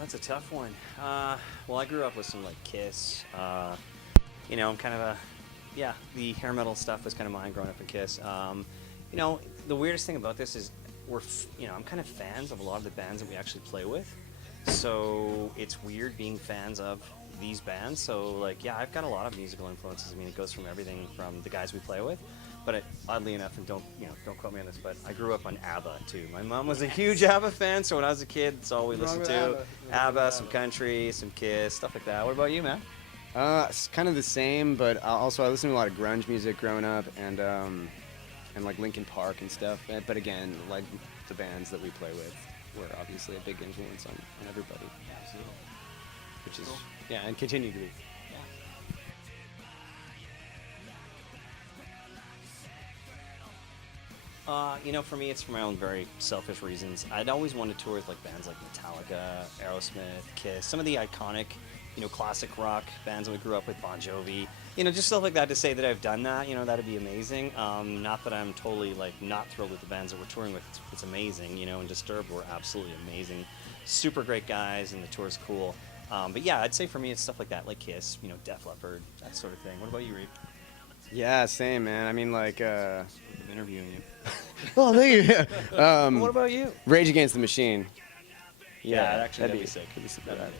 That's a tough one. Well, I grew up with some like Kiss. I'm kind of a, yeah, the hair metal stuff was kind of mine growing up in Kiss. The weirdest thing about this is I'm kind of fans of a lot of the bands that we actually play with. So it's weird being fans of these bands. So like, yeah, I've got a lot of musical influences. I mean, it goes from everything from the guys we play with. But oddly enough, and don't quote me on this, but I grew up on ABBA too. My mom was a huge ABBA fan, so when I was a kid, that's all we listened to. ABBA, some country, some Kiss, stuff like that. What about you, man? It's kind of the same, but also I listened to a lot of grunge music growing up, and like Linkin Park and stuff. But again, like the bands that we play with were obviously a big influence on everybody. Absolutely. Which is Cool. yeah, and continue to be. For me, it's for my own very selfish reasons. I'd always wanted to tour with like bands like Metallica, Aerosmith, Kiss, some of the iconic, classic rock bands that we grew up with, Bon Jovi, just stuff like that. To say that I've done that, that'd be amazing. Not that I'm totally like not thrilled with the bands that we're touring with. It's amazing, and Disturbed were absolutely amazing, super great guys, and the tour's cool. But yeah, I'd say for me, it's stuff like that, like Kiss, Def Leppard, that sort of thing. What about you, Reed? Yeah, same, man. I mean, like. I'm interviewing you. Oh, thank you. What about you? Rage Against the Machine. Yeah, that'd be sick. Could be super rad.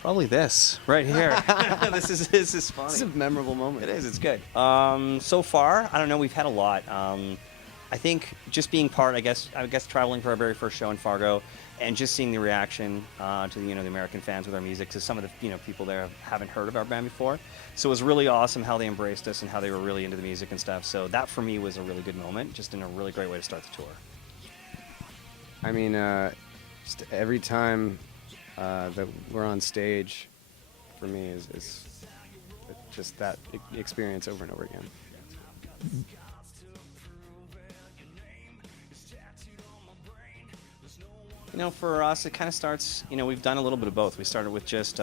Probably this right here. This is funny. This is a memorable moment. It is. It's good. So far, I don't know. We've had a lot. I think just being part. I guess traveling for our very first show in Fargo, and just seeing the reaction to the American fans with our music. Because some of the people there haven't heard of our band before. So it was really awesome how they embraced us and how they were really into the music and stuff. So that for me was a really good moment. Just in a really great way to start the tour. I mean, just every time that we're on stage, for me, is just that experience over and over again. For us, it kind of starts, we've done a little bit of both. We started with just,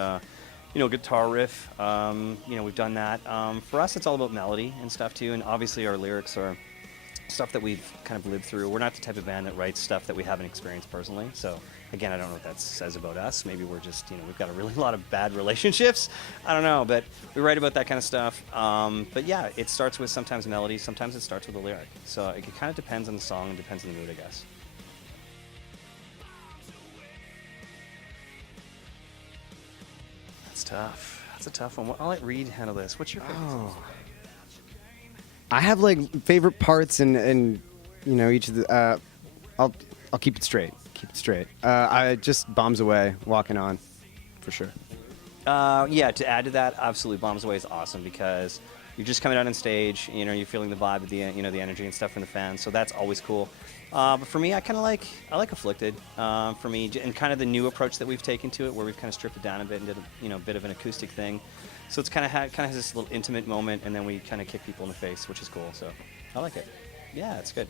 guitar riff. We've done that. For us, it's all about melody and stuff too. And obviously our lyrics are stuff that we've kind of lived through. We're not the type of band that writes stuff that we haven't experienced personally. So again, I don't know what that says about us. Maybe we're just, we've got a really lot of bad relationships. I don't know, but we write about that kind of stuff. But yeah, it starts with sometimes melody. Sometimes it starts with a lyric. So it kind of depends on the song and depends on the mood, I guess. That's tough. That's a tough one. I'll let Reed handle this. What's your favorite song? I have like favorite parts and each of the. I'll keep it straight. Keep it straight. I just Bombs Away, Walking On, for sure. Yeah. To add to that, absolutely, Bombs Away is awesome because you're just coming out on stage. You're feeling the vibe of the the energy and stuff from the fans. So that's always cool. But for me, I like Afflicted. For me, and kind of the new approach that we've taken to it, where we've kind of stripped it down a bit and did a bit of an acoustic thing. So it's kind of has this little intimate moment, and then we kind of kick people in the face, which is cool. So I like it. Yeah, it's good.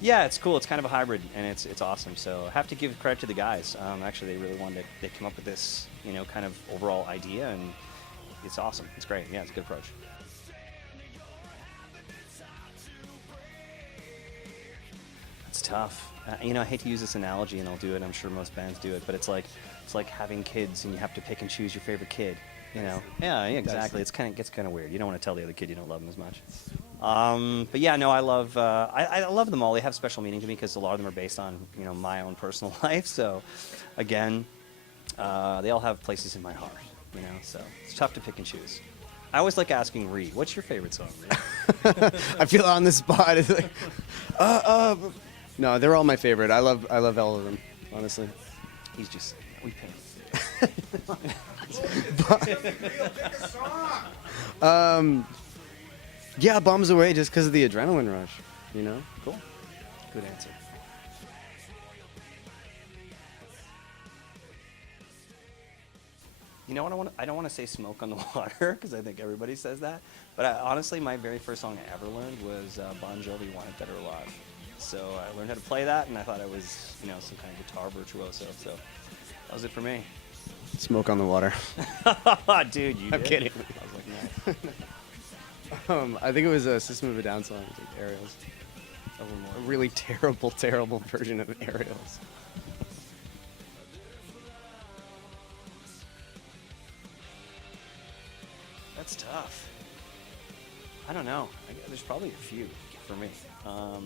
Yeah, it's cool. It's kind of a hybrid, and it's awesome. So I have to give credit to the guys. Actually, they really wanted it. They came up with this, kind of overall idea, and it's awesome. It's great. Yeah, it's a good approach. It's tough. I hate to use this analogy, and I'll do it. I'm sure most bands do it, but it's like having kids, and you have to pick and choose your favorite kid. Yeah, exactly. It gets kind of weird. You don't want to tell the other kid you don't love them as much. But yeah, no, I love them all. They have special meaning to me because a lot of them are based on my own personal life. So again, they all have places in my heart. So it's tough to pick and choose. I always like asking Reed, "What's your favorite song?" Reed? I feel on the spot. It's like, no, they're all my favorite. I love all of them, honestly. He's just we pick. Yeah, Bombs Away just because of the adrenaline rush, Cool. Good answer. I don't want to say Smoke on the Water because I think everybody says that. But honestly, my very first song I ever learned was Bon Jovi, Want It Dead or Alive. So I learned how to play that, and I thought I was, some kind of guitar virtuoso. So that was it for me. Smoke on the Water. Dude, you I'm did? kidding. I was like, nice. I think it was a System of a Down song, like Aerials. Evermore. a really terrible, terrible version of Aerials. That's tough. I don't know. There's probably a few for me. I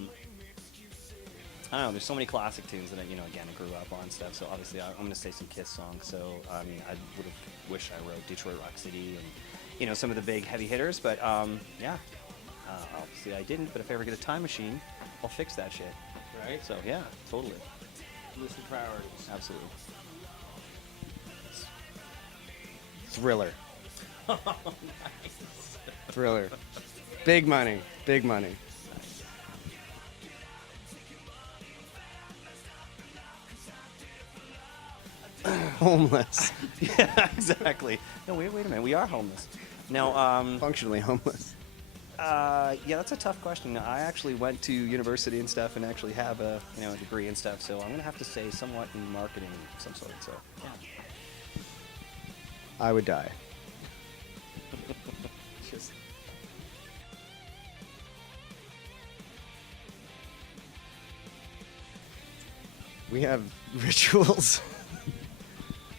don't know. There's so many classic tunes that again, I grew up on stuff. So obviously, I'm going to say some Kiss songs. So I mean, I would have wished I wrote Detroit Rock City and some of the big heavy hitters. But yeah, obviously I didn't. But if I ever get a time machine, I'll fix that shit. Right? So yeah, totally, List of priorities. absolutely. Thriller. Thriller. Big money. Big money. Homeless. Yeah, exactly. No, wait a minute. We are homeless. No, Functionally homeless. yeah, that's a tough question. I actually went to university and stuff, and actually have a a degree and stuff. So I'm gonna have to say somewhat in marketing of some sort. So yeah. I would die. Just We have rituals.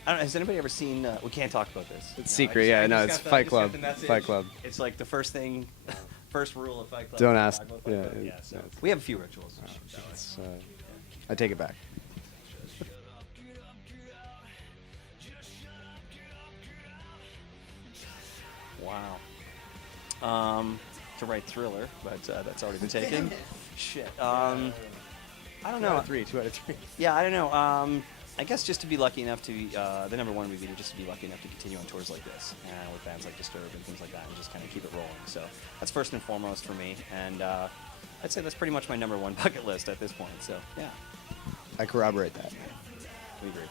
I don't know. Has anybody ever seen? We can't talk about this. It's secret, yeah. No, it's Fight Club. Fight Club. It's like the first thing, first rule of Fight Club. Don't is ask. talk about Fight Yeah, Club. yeah, So yeah. we have a few rituals. It's, I take it back. Wow. To write Thriller, but that's already been taken. Shit. I don't know. 2 out of 3. Yeah, I don't know. I guess just to be lucky enough to the number one would be to just to be lucky enough to continue on tours like this, and with bands like Disturbed and things like that, and just kind of keep it rolling. So that's first and foremost for me, and I'd say that's pretty much my number one bucket list at this point. So yeah, I corroborate that. we agree.